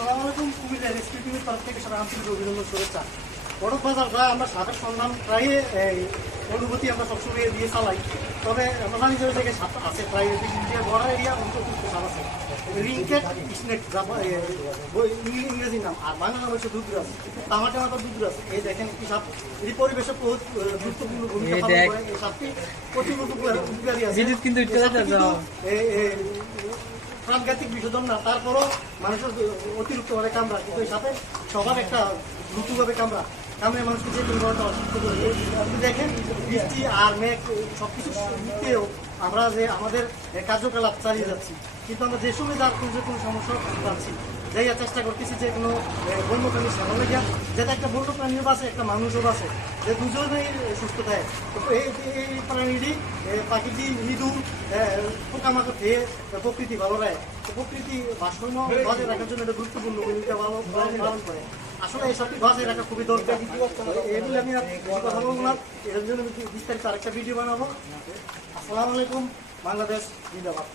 আসসালামু আলাইকুম। কুমিল্লা রেস্কিউ টিমের তরফ থেকে সবাই আন্তরিক অভিনন্দন, শুভেচ্ছা। বড়ক বাজারটা আমরা সাপের সন্ধান প্রায় অনুভূতি আমরা সবসময় দিয়ে চালাই। তবে আমরা জানি যে ওই জায়গায় সাপ আছে, প্রায় বড় এরিয়া অন্তর্ভুক্ত সাপ আছে। রিংকেট স্নেক ইংরেজি নাম, আর বাংলা নাম হচ্ছে দুধরাজ, তামাটে মাথার দুধরাজ। এই দেখেন কি সাপ, এই পরিবেশে বহুত গুরুত্বপূর্ণ ভূমিকা পালন করে। এই সাপটি প্রচুর উপকারী আছে, প্রাণঘাতিক বিশোধন না, তারপরও মানুষের অতিরিক্ত ভাবে কামড়া, কিন্তু এই সাথে সবার একটা দ্রুতভাবে কামড়ে মানুষকে যে কোনো অসুস্থ করে। আপনি দেখেন বৃষ্টি আর মেঘ সবকিছু দিতেও আমরা যে আমাদের কার্যকলাপ চালিয়ে যাচ্ছি, কিন্তু আমরা যে সময় যার যে কোনো সমস্যা পাচ্ছি, যাই চেষ্টা করতেছি যে কোনো বন্যপ্রাণী সেবা লেগে, যেটা একটা বন্যপ্রাণীও বাঁচে, একটা মানুষও বাঁচে, যে দুজনেই সুস্থ থাকে। তো এই প্রাণীরই প্রাকৃতিক ইঁদুর পোকামাকড় খেয়ে প্রকৃতি ভালো রাখে। তো প্রকৃতি ভারসাম্য বজায় রাখার জন্য একটা গুরুত্বপূর্ণ ভূমিকা পালন করে। আসলে এই সবটি বজায় রাখা খুবই দরকার। এগুলো আমি কথা বলবো না, এর জন্য বিস্তারিত আরেকটা ভিডিও বানাবো। আসসালামু আলাইকুম। বাংলাদেশ জিন্দাবাদ।